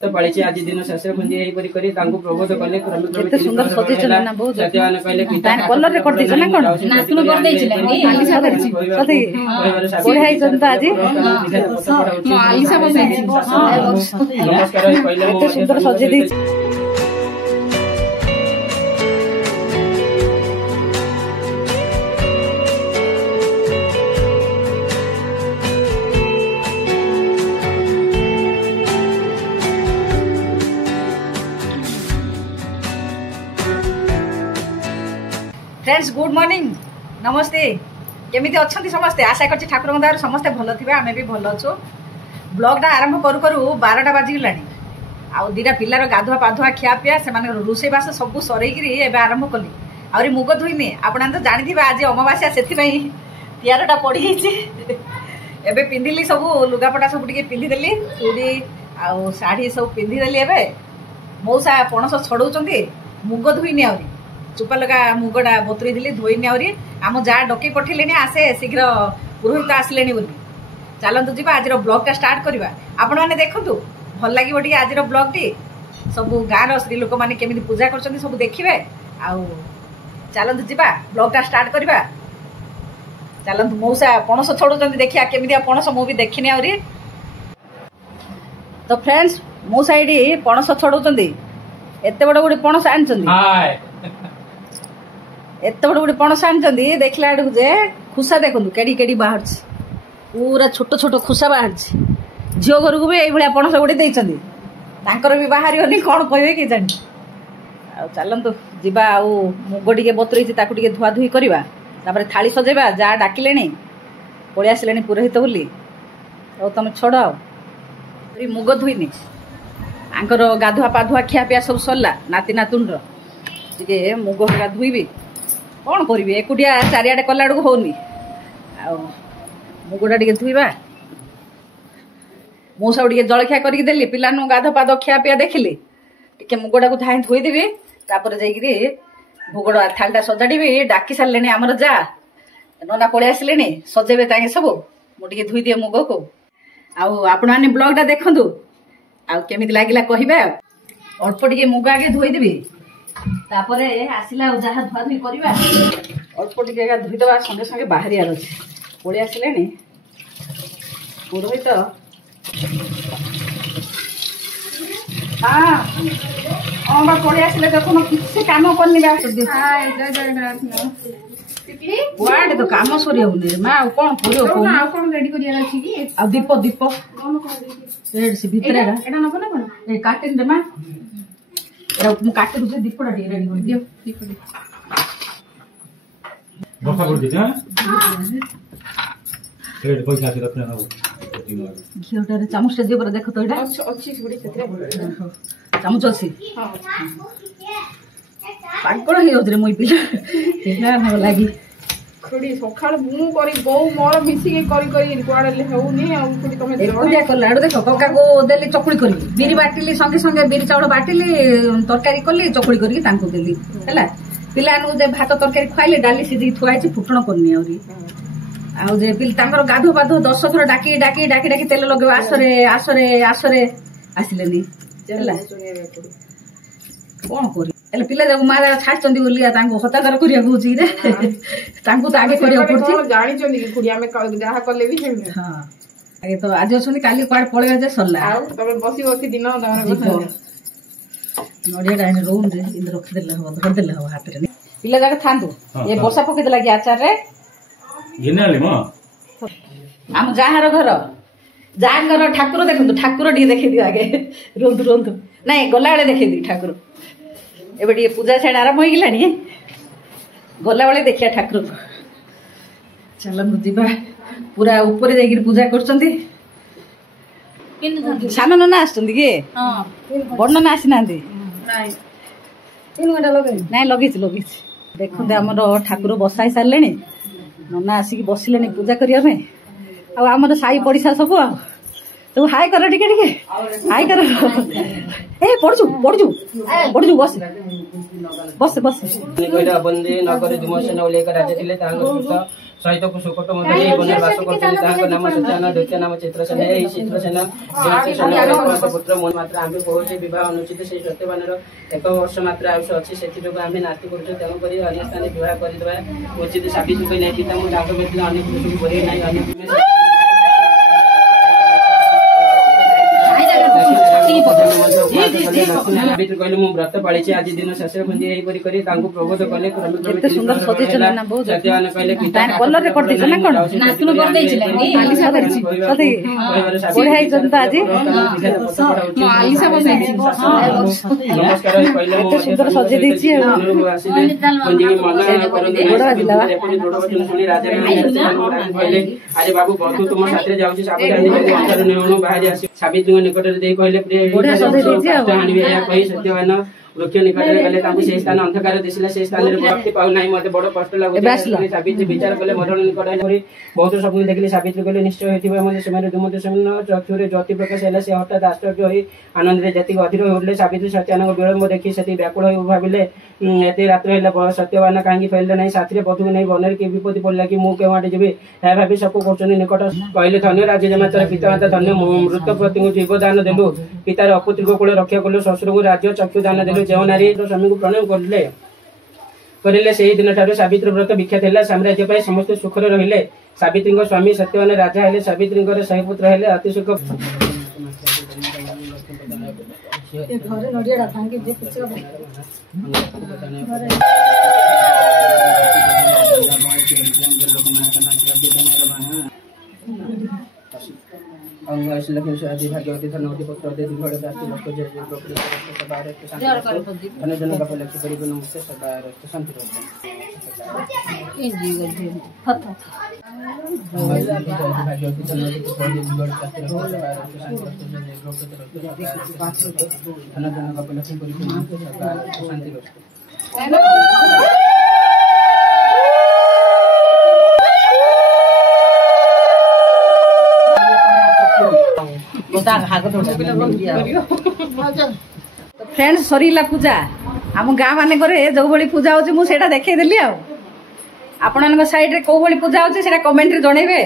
तो पड़ी आज दिन शेष बुंदी प्रबोध कले सुंदर सजेना ना बहुत सत्यवान कहले पिता कलर रे कर देछ ना कोन नाचुन कर देछले आलिसा करछि सते पढाई जनता आज मो आलिसा बसाई नमस्कार कहले एते सुंदर सजे दी फ्रेंड्स गुड मॉर्निंग नमस्ते केमिति अच्छी समस्ते आशा कर ठाकुर दयार समस्ते भल थे आम भी भल अच्छु ब्लॉगटा आरंभ करू करू 12टा बाजिगला आउ दीटा पिलार गाधुआ पाधुआ खियापिया से रोषेबास सब सरईकरी एवं आरंभ कली आहरी मुग धोईनी आपने तो जानी आज अमावास्या से तैयारटा पड़ी एबे पिंधिली सब लुगापटा सब पिंधिदेली चूड़ी आउ शाढ़ी सब पिंधिदेली एबे मौसा पणस छड़ौचंती मुग धोईनी आहरी चुपा लगा मुगटा बतुरी दिली धोईनी आहरी आम जा डकई पठेले आसे शीघ्र पुरोहित आसिले बोली चलतु जी आज ब्लॉगटा स्टार्ट करवा आपण मैंने देखु भल लगे आज ब्लॉग टी सब गाँव स्त्री लोक मैंने केमी पूजा कर सब देखिए आउ चलतु जी ब्लॉगटा स्टार्ट करवा चलतु मौसा पणस छड़ौं देखिया केमी पणस मुझे देखनी आहरी तो फ्रेंड्स मौसा ये पणस छड़ौं एत बड़ गोटे पणस आनी एत बड़ गोटे पणस आनी देखला आड़ जे खुसा देखु केड़ी केड़ी बाहर पूरा छोट छोट खुसा बाहर झील घर को भी ये पणस गोटे देकर भी बाहर कौन कहे कि जानी चलतु जा मुग टे बतुरी धुआ धुई करवा थाली सजेबा जा डाकिले पलि आसिले पुरोहित बोली तुम छड़ मुग धुईनी आंकर गाधुआ पाधुआ खियापिया सब सरला नाती नातुन टे मुग हका धुईबी कौन करी एकुटिया चारिआडे कला आड़ होनी मुगटा टे धुईबा मो सब टे जलखिया करके देली पिला गाध पाद खियापिया देखिली टे मुगटा को धाई धोईदेवी तापर जाइए भोगड़ थालीटा सजाड़ी डाकी सारे आमर जा नना पलि आसिले सजेबे तांगे सब मुझे धोई दिए मुग को आपण मैंने ब्लॉगटा देखु आमिति लगे कहे अल्प टे मुग आगे धोईदेवी तापर आसला जहाँ धुआ धुई करवा अल्प टे धोईदे संगे संगे बाहर अच्छे पलि आसिले पुरोहित हाँ हाँ पलि आसिले देखुन किसी कम करनी वार्ड तो कम सर माँ कौन कर रेडी कर दीप दीप भितर नब ना कौन काटेन रे माँ काटे दूसरे दीपटा रेडी कर दियो घीटार चामच दियो देख तो चामच अच्छी पागल हो मुई पिला लगी खुड़ी सकाळ मु करी गौ मोर मिसी करी कुआडे हेउनी आ खुड़ी तमे एकुडिया कला देखो कका को देली चकुड़ी करी बिरी बाटिली संगे संगे बिरी चाउल बाटिली तरकारी कली चकुड़ी करी तांको देली हैला पिला नु जे भात तरकारी खाइले डाली सिधी थुआइछि फुटण करनी आउरी आ जे पिल तांकर गाधो बाधो 10 थर डाकी डाकी डाकी डाकी तेल लगेबा आसरे आसरे आसरे आसिलेनी हैला कौन करी एले पिला जाक मारा छाड़चंदी बोलिया तांको हतादर करिया कहूची रे तांको तो आगे करिया पड़ची जानि चंदी कि खुडिया में जहा करले भी हेम हां आगे तो आज असनी काली क्वाड पळेगा जे सरला आ तबे बसी बसी दिन तमरा कथा नडिया डाइन रोम रे इन रख देला हो धर देला हो हाथ रे पिला जाक थांदु ये वर्षा पके देला कि आचार रे गिनाली म हम जाहार घर जाहार ठाकुर देखंतु ठाकुर डी देखि दियो आगे रोंदु रोंदु नाही गला वाले देखि दी ठाकुर एबे टे पूजा छाड़ आरंभ हो गलानी गला बेले देखिया ठाकुर को चलतु जीवा पूरा ऊपर जाकर पूजा करछंती सान नना आसछंती के बड़ नना आसी नांदी नाही 3 घंटा लगे नाही लगेछ लगेछ देखंते हमर ठाकुर बसाई सारले नना आसिक बसिले पूजा करिया में आ हमर साई पड़िसा सब आ तो हाय कर टिके टिके हाय कर ए पड़जू पड़जू पड़जू बस बस बस कहला बंदे न करे दुमसे न लेकर राजा थिले तांग पुत्र सहित सुकट मध्य बने बास कर नाम सत्यान द्वितीय नाम चित्रसेन यही चित्रसेन पुत्र मोर मात्र आम कहे बह अनुचित से सत्यवान 1 वर्ष मात्र आयुष अच्छी से आम नाती कर तेणुक अन्य स्थान विवाह करदे उचित साबित नहीं पिता मुझे व्यतीत अन्य पुरुष को कर सावित्री कहले मु व्रत पाली आज दिन शेष खुंदी प्रबोध कले सत्यवान कहले पिता नमस्कार शुणी राजा कहले अरे बाबू बधु तुम साथ जाऊँ सावधान बाहर आस सावित्री निकट कहले आनवे सत्यवान वृक्ष निकट गले से स्थान अंधकार दिशा से स्थान प्राप्ति पाऊना मत बड़ कष्ट लगुच सावित्री विचार कले मरण निकट बहुत स्वप्न देखिले सावित्री कहले निश्चय चक्षुरे ज्योति प्रकाश है से हठात आश्चर्य हो आनंद जी अधीर होले सावित्री सत्यान विलंब देखी से व्याकुल हो भाविले एत रात्र है सत्यवान कहीं फैल नहीं साथी बधु नहीं बनर कि विपत्ति पड़ा कि मुझे आटे जी भाभी सब कर निकट कहले धन्य राजमाता पितामाता धन्य मृत प्रति जीवदान देलु पितार अपुत्री कूल रक्षा कलु शशुर को राज्य चक्षु दान देलु जो नारी स्वामी को प्रणाम करें से दिन ठार सावित्री व्रत विख्यात है साम्राज्य समस्त सुखर रहिले सावित्री स्वामी सत्यवान राजा है सावित्री सही पुत्र है अति सुख लक्ष्मी भाग्यवती धनवती पुत्र धन का लक्ष्य परिपूर्ण मुक्त सदा शांति फ्रेंड्स सरीला पूजा आम गाँ मानक जो भाई पूजा होची मु सेटा देखैदेली आपण साइड रे को भाई पूजा होची सेटा कमेंट रे जणैबे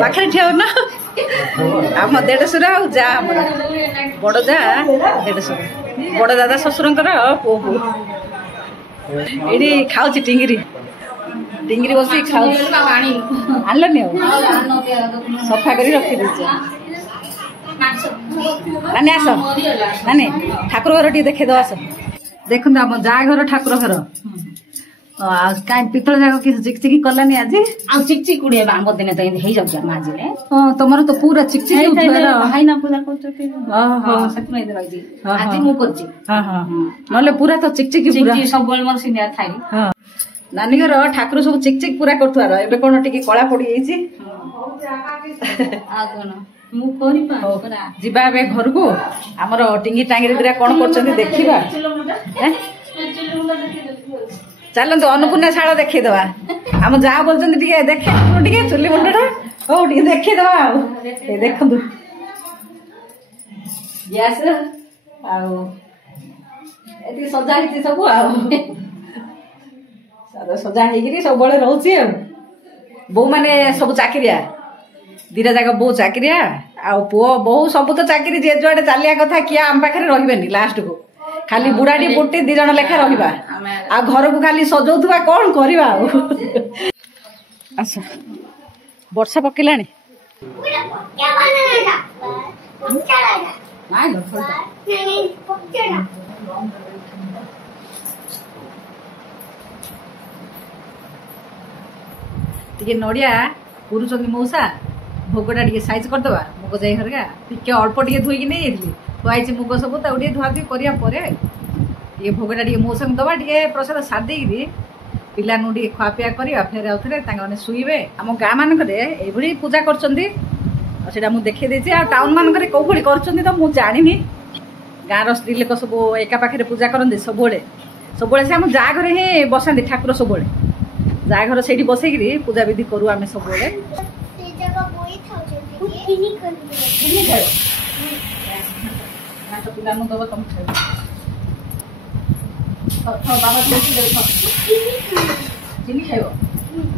पाखे ठिया ना आम देढ़शुर आ जा बड़ जा देढ़शुर बड़ दादा ससुरंकर पो पो एडी खाउची टिंगरी टिंगरी बसी खाउ आनलनी सफा करी रखी दीजिए नानी आस नानी ठाकुर घर टी देखे दो आस देखु आम जा घर ठाकुर घर कहीं पितल जाक कि चिकचिकी कलानी आज आ चिकचिक उड़े आम दिन तो हो जाऊँ माजिले तुम तो पूरा चिकचिक भाईना पूजा कर आज मु कर पूरा तो चिकचिकी पूरा सब मोर सिनियर थाई नानी घर ठाकुर सब चिकचिक पूरा करथुआर एबे कोन टिके कळा पड़ी जाईची आ कोन मु करि पा जिबा बे घर को हमर टिंगी टांगी दिरा कोन करछन देखिबा चलन तो अन्नपूर्णा शाला देखै दवा हम जा बोलछन टिके देखे टिके चुल्ली मुंडा हो टिके देखै दवा ए देखंदु गैस आउ एति सजा हिती सब सजा हो सब रोचे बो मैंने सब चाकरिया दीटा जाक बो चाकरिया आ पुओ बहु सब तो चाकरी जे जुआडे चलिया कथा किया आम पाखे रही लास्ट को खाली बुढ़ाटी बुटी 2 जन लेखा रहा आ घर को खाली सजौथुआ कौन करवा अच्छा वर्षा पकेला टे नड़िया पुरुषंगी मौसा भोगटा टे सैज करदे मुग जाई हरका टे अल्प टे धोईक नहीं थुआई मुग सब टे धुआधुई कराए भोगटा टे मौसा दबा टे प्रसाद सारी पिला टे खुआपिया करवा फेर आउे शुइबे आम गाँ मानक पूजा कर देखे देती आ टाउन मानक कौ भाई कर तो मुझे जानी गाँव स्त्री लोक सब एका पाखे पूजा करते सब से आम जा घर ही बसाते ठाकुर सब जा घर से बसैकि पूजा विधि करू आम सब पिला दब तुम चीनी खाइब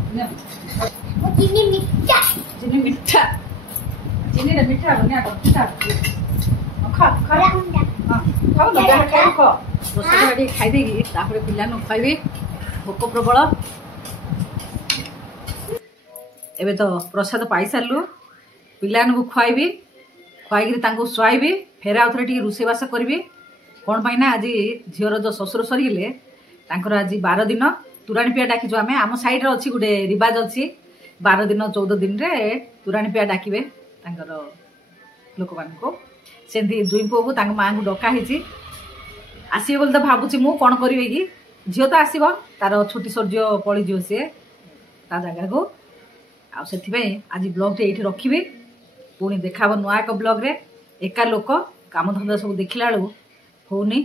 ଚିନି ମିଠା ଚିନି ମିଠା ଚିନିରେ ମିଠା ବନିଆ ମିଠା ଖା ଖା ଖାଉ ନା ଯାହା ଖାଇବୁ ଖ ରୋଷେଇ ଟିକେ ଖାଇଦେଇକି ତାପରେ ପିଲାମାନଙ୍କୁ ଖୁଆଇବି ଭୋକ ପ୍ରବଳ। ଏବେ ତ ପ୍ରସାଦ ପାଇସାରିଲୁ ପିଲାମାନଙ୍କୁ ଖୁଆଇବି ଖୁଆଇକିରି ତାଙ୍କୁ ଶୁଆଇବି ଫେରେ ଆଉ ଥରେ ଟିକେ ରୋଷେଇବାସ କରିବି। କ'ଣ ପାଇଁ ନା ଆଜି ଝିଅର ଯେଉଁ ଶ୍ୱଶୁର ସରିଗଲେ ତାଙ୍କର ଆଜି 12 ଦିନ ତୋରାଣି ପିଆ ଡାକିଛୁ ଆମେ। ଆମ ସାଇଡ଼ରେ ଅଛି ଗୋଟେ ରିବାଜ ଅଛି 12 ଦିନ 14 ଦିନରେ ତୋରାଣି ପିଆ ଡାକିବେ ତାଙ୍କର ଲୋକମାନଙ୍କୁ। ସେମିତି ଜୁଇଁ ପୁଅକୁ ତାଙ୍କ ମାଆଙ୍କୁ ଡକା ହେଇଛି ଆସିବେ ବୋଲି ତ ଭାବୁଛି ମୁଁ। କ'ଣ କରିବେ କି ଝିଅ ତ ଆସିବ ତାର ଛୁଟି ସୂର୍ଯ୍ୟ ପଳେଇଯିବ ସିଏ ତା ଜାଗାକୁ। ଆଉ ସେଥିପାଇଁ ଆଜି ବ୍ଲଗ୍ଟି ଏଇଠି ରଖିବି ପୁଣି ଦେଖାହେବ ନୂଆ ଏକ ବ୍ଲଗ୍ରେ। ଏକା ଲୋକ କାମଧନ୍ଦା ସବୁ ଦେଖିଲା ବେଳକୁ ହେଉନି।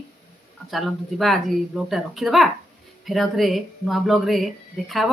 ଆଉ ଚାଲନ୍ତୁ ଯିବା ଆଜି ବ୍ଲଗ୍ଟା ରଖିଦେବା ଫେରେ ଆଉ ଥରେ ନୂଆ ବ୍ଲଗ୍ରେ ଦେଖାହେବ।